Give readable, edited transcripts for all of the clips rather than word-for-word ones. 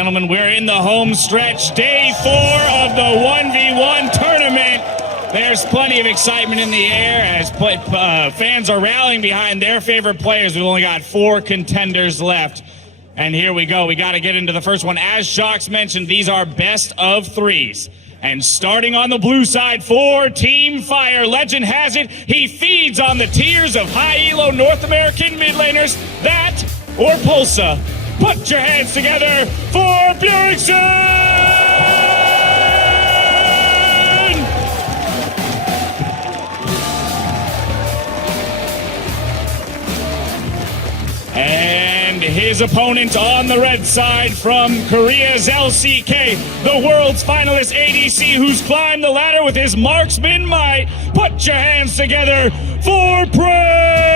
Gentlemen, we're in the home stretch, day 4 of the 1v1 tournament. There's plenty of excitement in the air as fans are rallying behind their favorite players. We've only got 4 contenders left. And here we go. We got to get into the first one. As Shocks mentioned, these are best of 3s. And starting on the blue side for Team Fire, legend has it, he feeds on the tears of high elo North American mid laners. That or Pulsa. Put your hands together for Bjergsen! And his opponent on the red side from Korea's LCK, the world's finalist ADC who's climbed the ladder with his marksman might. Put your hands together for PraY!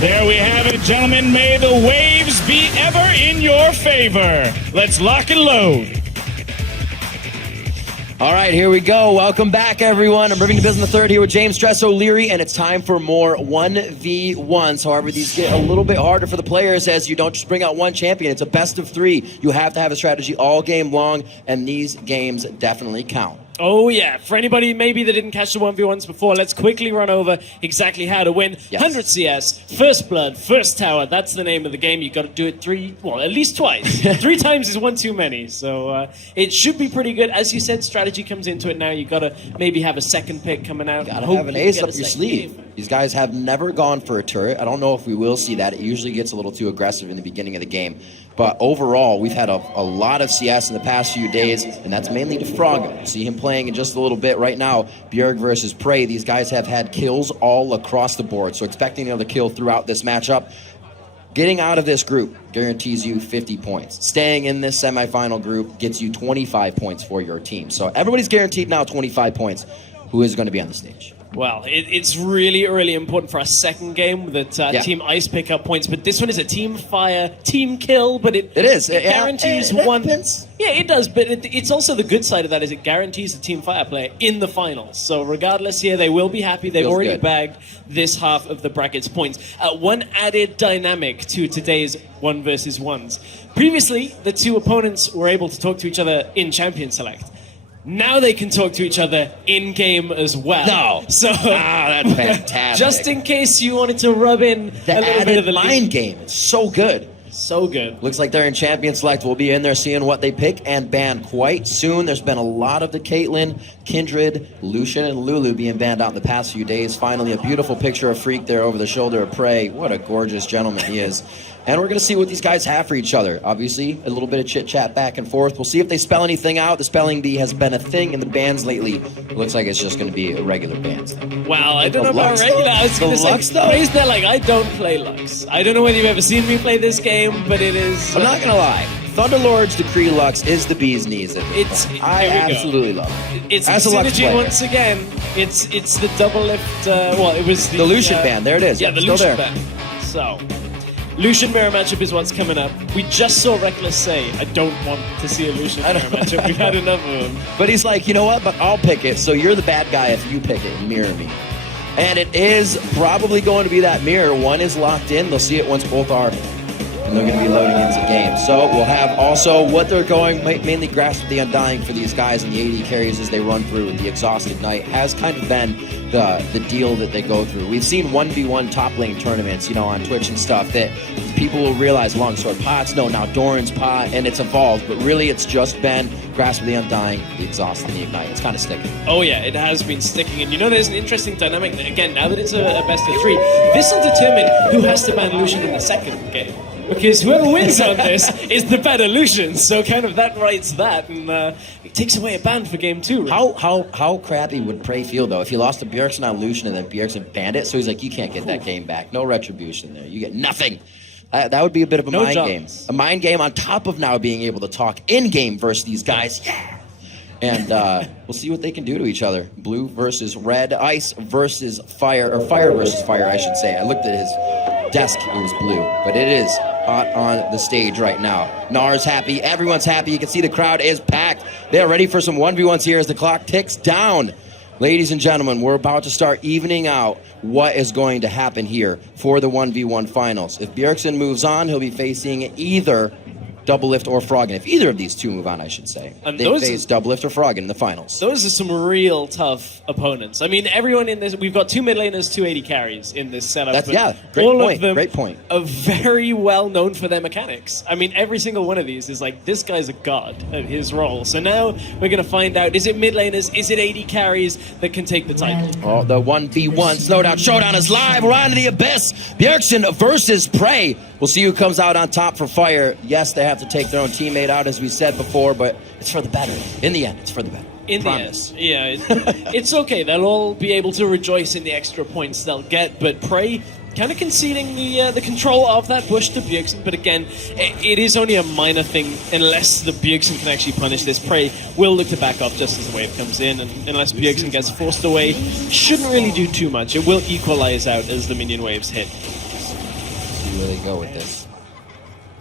There we have it, gentlemen. May the waves be ever in your favor. Let's lock and load. All right, here we go. Welcome back, everyone. I'm bringing the business the third here with James Stress O'Leary, and it's time for more 1v1s. However, these get a little bit harder for the players as you don't just bring out one champion. It's a best of 3. You have to have a strategy all game long, and these games definitely count. Oh yeah, for anybody maybe that didn't catch the 1v1s before, let's quickly run over exactly how to win. Yes. 100 CS, first blood, first tower, that's the name of the game. You've got to do it at least twice. 3 times is one too many, so it should be pretty good. As you said, strategy comes into it now. You've got to maybe have a second pick coming out. Got to have an ace up your sleeve. These guys have never gone for a turret. I don't know if we will see that. It usually gets a little too aggressive in the beginning of the game. But overall, we've had a lot of CS in the past few days, and that's mainly to Froggen. We'll see him playing in just a little bit. Right now, Bjerg versus PraY. These guys have had kills all across the board, so expecting another kill throughout this matchup. Getting out of this group guarantees you 50 points. Staying in this semifinal group gets you 25 points for your team. So everybody's guaranteed now 25 points. Who is going to be on the stage? Well, it's really, really important for our second game that Team Ice pick up points. But this one is a Team Fire, Team Kill, but it guarantees one. Yeah, it does, but it's also the good side of that is it guarantees a Team Fire player in the finals. So regardless here, they will be happy. They've already bagged this half of the bracket's points. One added dynamic to today's 1 versus 1s. Previously, the 2 opponents were able to talk to each other in Champion Select. Now they can talk to each other in-game as well. No. So, that's fantastic. Just in case you wanted to rub in the a little bit of the mind game. It's so good. So good. Looks like they're in Champion Select. We'll be in there seeing what they pick and ban quite soon. There's been a lot of the Caitlyn, Kindred, Lucian, and Lulu being banned out in the past few days. Finally, a beautiful picture of Freak there over the shoulder of PraY. What a gorgeous gentleman he is. And we're going to see what these guys have for each other. Obviously, a little bit of chit-chat back and forth. We'll see if they spell anything out. The spelling bee has been a thing in the bans lately. It looks like it's just going to be a regular bans. Wow, I don't know about regular. I was going to say, PraY's there like, I don't play Lux. I don't know whether you've ever seen me play this game, but it is... I'm not going to lie. Thunderlord's Decree Lux is the bee's knees. I absolutely love it. It's the synergy once again. It's the Doublelift. Well, it was the Lucian ban. There it is. Yeah, the Lucian ban. So, Lucian mirror matchup is what's coming up. We just saw Rekkles say, I don't want to see a Lucian mirror matchup. We've had enough of them. But he's like, you know what? But I'll pick it. So you're the bad guy if you pick it and mirror me. And it is probably going to be that mirror. One is locked in. They'll see it once both are. And they're going to be loading into game. So we'll have also what they're going, mainly Grasp the Undying for these guys and the AD carries as they run through. The Exhausted Knight has kind of been the deal that they go through. We've seen 1v1 top lane tournaments, you know, on Twitch and stuff that people will realize Longsword Pots, no, now Doran's Pot, and it's evolved. But really it's just been Grasp the Undying, the Exhaust, and the Ignite. It's kind of sticking. Oh yeah, it has been sticking. And you know there's an interesting dynamic that, again, now that it's a best of 3, this will determine who has to ban Lucian in the second game. Because whoever wins on this is the better Lucian, so kind of that writes that, and it takes away a ban for game 2. Right? How crappy would PraY feel though if he lost to Bjergsen on Lucian and then Bjergsen banned it? So he's like, you can't get that game back. No retribution there. You get nothing. That would be a bit of a mind game. A mind game on top of now being able to talk in game versus these guys. Yeah. And we'll see what they can do to each other. Blue versus red, ice versus fire, or fire versus fire, I should say. I looked at his desk, it was blue, but it is hot on the stage right now. Nar's happy, everyone's happy. You can see the crowd is packed. They are ready for some 1v1s here as the clock ticks down. Ladies and gentlemen, we're about to start evening out what is going to happen here for the 1v1 finals. If Bjergsen moves on, he'll be facing either Doublelift or Froggen. If either of these two move on, I should say. And they face Doublelift or Froggen in the finals. Those are some real tough opponents. I mean, everyone in this, we've got 2 mid laners, 2 AD carries in this setup. Great point. Are very well known for their mechanics. I mean, every single one of these is like, this guy's a god at his role. So now we're going to find out, is it mid laners, is it AD carries that can take the title? Oh, the 1v1 Slowdown Showdown is live. We're on to the abyss. Bjergsen versus PraY. We'll see who comes out on top for fire. Yes, they have to take their own teammate out, as we said before, but it's for the better. In the end, it's for the better. In the end, yeah. It's okay. They'll all be able to rejoice in the extra points they'll get, but PraY kind of conceding the control of that bush to Bjergsen. But again, it is only a minor thing unless the Bjergsen can actually punish this. PraY will look to back off just as the wave comes in, and unless Bjergsen gets forced away, shouldn't really do too much. It will equalize out as the minion waves hit. Where they go with this.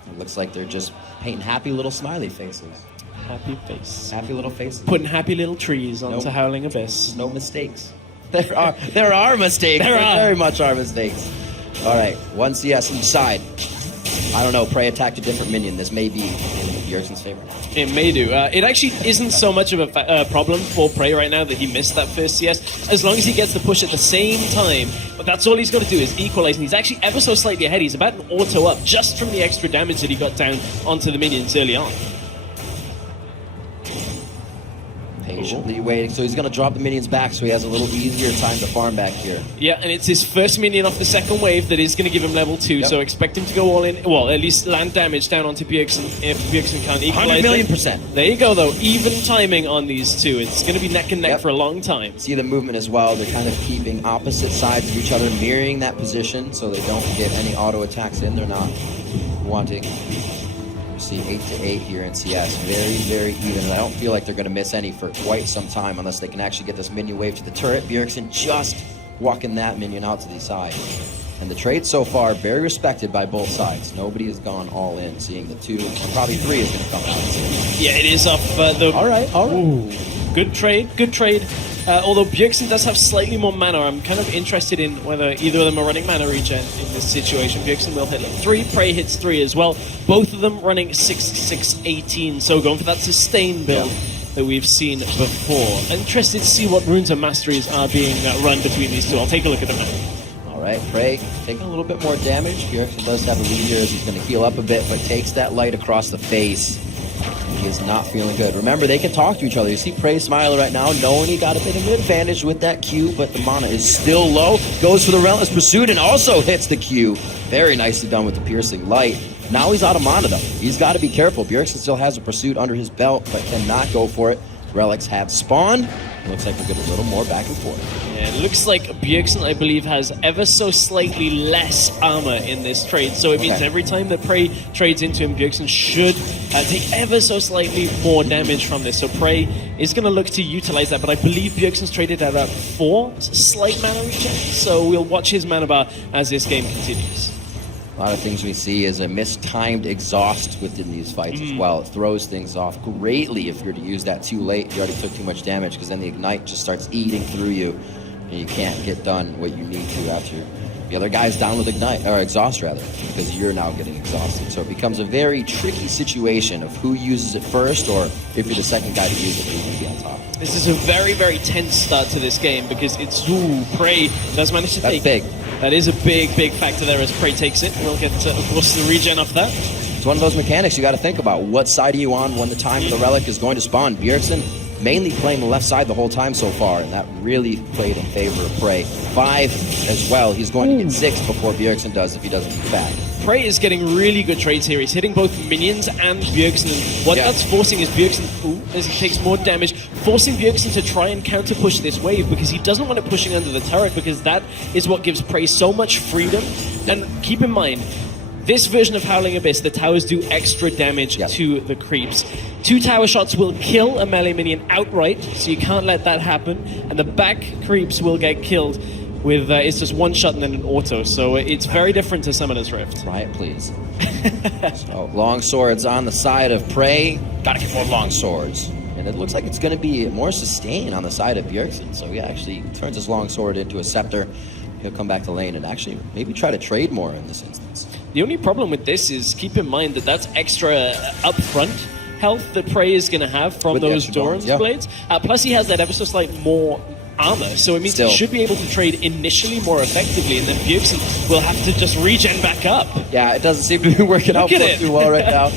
It looks like they're just painting happy little smiley faces. Happy face. Happy little faces. Putting happy little trees onto Howling Abyss. No mistakes. There are mistakes. There very much are mistakes. All right, 1 CS each side. I don't know, PraY attacked a different minion. This may be in Bjergsen's favor. It may do. It actually isn't so much of a problem for PraY right now that he missed that first CS, as long as he gets the push at the same time. But that's all he's got to do is equalize, and he's actually ever so slightly ahead. He's about an auto up just from the extra damage that he got down onto the minions early on. Patiently waiting, so he's going to drop the minions back so he has a little easier time to farm back here. Yeah, and it's his first minion off the second wave that is going to give him level 2, so expect him to go all in, well, at least land damage down onto Bjergsen if Bjergsen can't equalize 100,000,000%. There you go, though. Even timing on these two. It's going to be neck and neck for a long time. See the movement as well. They're kind of keeping opposite sides of each other, mirroring that position so they don't get any auto attacks in. They're not wanting... See 8-8 here in CS, very even, and I don't feel like they're going to miss any for quite some time unless they can actually get this minion wave to the turret. Bjergsen just walking that minion out to the side, and the trade so far very respected by both sides. Nobody has gone all in, seeing the 2 and probably 3 is going to come out. Yeah, it is off the... All right. Ooh, good trade. Although Bjergsen does have slightly more mana, I'm kind of interested in whether either of them are running mana regen in this situation. Bjergsen will hit 3, PraY hits 3 as well. Both of them running 6-6-18, so going for that sustain build that we've seen before. Interested to see what runes and masteries are being run between these two. I'll take a look at them now. All right, PraY taking a little bit more damage. Bjergsen does have a lead here as he's going to heal up a bit, but takes that light across the face. He is not feeling good. Remember, they can talk to each other. You see PraY smiling right now, knowing he got a bit of an advantage with that Q, but the mana is still low. Goes for the Relentless Pursuit and also hits the Q. Very nicely done with the Piercing Light. Now he's out of mana, though. He's got to be careful. Bjergsen still has a Pursuit under his belt, but cannot go for it. Relics have spawned. It looks like we'll get a little more back and forth. Yeah, it looks like Bjergsen, I believe, has ever so slightly less armor in this trade. So it means every time that PraY trades into him, Bjergsen should take ever so slightly more damage from this. So PraY is going to look to utilize that. But I believe Bjergsen's traded at 4 slight mana regen. So we'll watch his mana bar as this game continues. A lot of things we see is a mistimed exhaust within these fights as well. It throws things off greatly if you're to use that too late. You already took too much damage because then the ignite just starts eating through you and you can't get done what you need to after the other guy's down with ignite, or exhaust rather, because you're now getting exhausted. So it becomes a very tricky situation of who uses it first, or if you're the second guy to use it, who's going to be on top. This is a very tense start to this game because it's PraY does manage to take. That's big. That is a big factor there as PraY takes it. We'll get, of course, the regen off that. It's one of those mechanics you got to think about. What side are you on when the time for the relic is going to spawn? Bjergsen mainly playing the left side the whole time so far, and that really played in favor of PraY. 5 as well. He's going to get 6 before Bjergsen does if he doesn't get back. PraY is getting really good trades here. He's hitting both minions and Bjergsen. And what that's forcing is Bjergsen, as he takes more damage, forcing Bjergsen to try and counter push this wave because he doesn't want it pushing under the turret, because that is what gives PraY so much freedom. And keep in mind, this version of Howling Abyss, the towers do extra damage to the creeps. 2 tower shots will kill a melee minion outright, so you can't let that happen. And the back creeps will get killed with, it's just 1 shot and then an auto. So it's very different to Summoner's Rift. Riot, please. So, long swords on the side of PraY. Gotta get more long swords. And it looks like it's going to be more sustain on the side of Bjergsen. So he actually turns his long sword into a scepter. He'll come back to lane and actually maybe try to trade more in this instance. The only problem with this is keep in mind that that's extra upfront health that PraY is going to have from With those Doran's blades. Plus he has that ever so slight more armor, so it means he should be able to trade initially more effectively, and then Bjergsen will have to just regen back up. Yeah, it doesn't seem to be working out too well right now.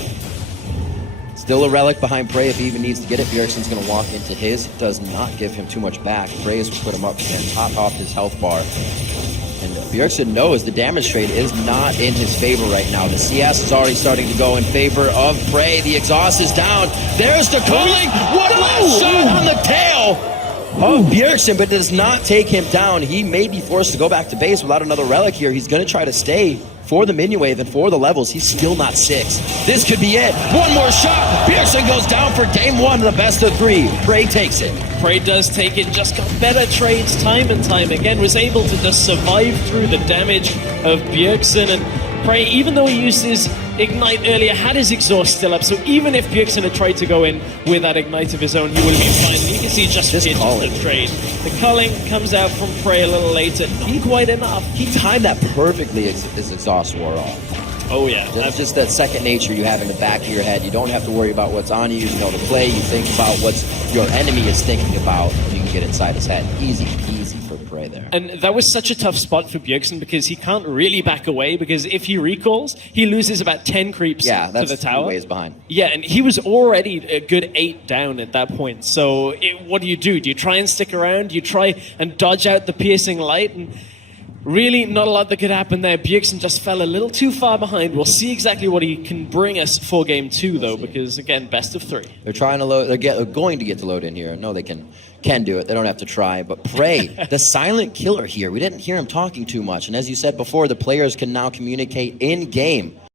Still a relic behind PraY if he even needs to get it. Bjergsen's going to walk into his. Does not give him too much back. PraY will put him up and top off his health bar. And Bjergsen knows the damage trade is not in his favor right now. The CS is already starting to go in favor of PraY. The exhaust is down. There's the calling. What a last shot on the tail of Bjergsen, but does not take him down. He may be forced to go back to base without another relic here. He's going to try to stay for the minion wave and for the levels. He's still not 6. This could be it. One more shot. Bjergsen goes down for game 1 of the best of 3. PraY takes it. PraY does take it, just got better trades time and time again, was able to just survive through the damage of Bjergsen, and PraY, even though he used his Ignite earlier, had his exhaust still up, so even if Bjergsen had tried to go in with that Ignite of his own, he would have been fine. And you can see just the trade. The culling comes out from PraY a little later, not quite enough. He timed that perfectly as his exhaust wore off. Oh yeah. That's just that second nature you have in the back of your head. You don't have to worry about what's on you. You know the play. You think about what your enemy is thinking about. You can get inside his head. Easy peasy for PraY there. And that was such a tough spot for Bjergsen because he can't really back away, because if he recalls, he loses about 10 creeps to the tower. Ways behind. Yeah, and he was already a good 8 down at that point. So what do? Do you try and stick around? Do you try and dodge out the piercing light? And really, not a lot that could happen there. Bjergsen just fell a little too far behind. We'll see exactly what he can bring us for game 2, though, because, again, best of 3. They're trying to load. They're going to get to load in here. No, they can do it. They don't have to try. But PraY, the silent killer here. We didn't hear him talking too much. And as you said before, the players can now communicate in-game.